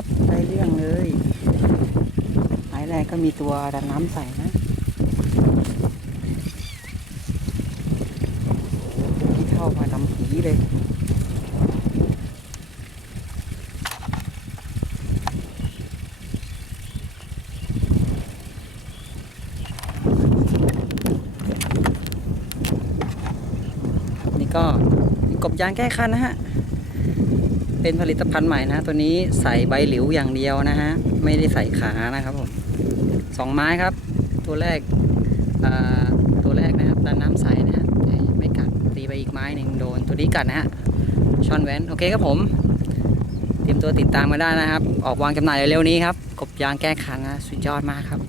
ับได้เรื่องเลยหายแรกก็มีตัวดันน้ำใส่นะที่เข้ามาทำผีเลยนี่ก็กบยางแก้คันนะฮะ เป็นผลิตภัณฑ์ใหม่นะ ตัวนี้ใส่ใบหลิวอย่างเดียวนะฮะ ไม่ได้ใส่ขานะครับผมสองไม้ครับ ตัวแรกตัวแรกนะครับดันน้ำใสนะฮะไม่กัดตีไปอีกไม้หนึ่งโดนตัวนี้กัดนะฮะชอนแวนโอเคครับผมเตรียมตัวติดตามมาได้นะครับ ออกวางจำหน่ายเร็วๆนี้ครับกบยางแก้คันนะ สุดยอดมากครับ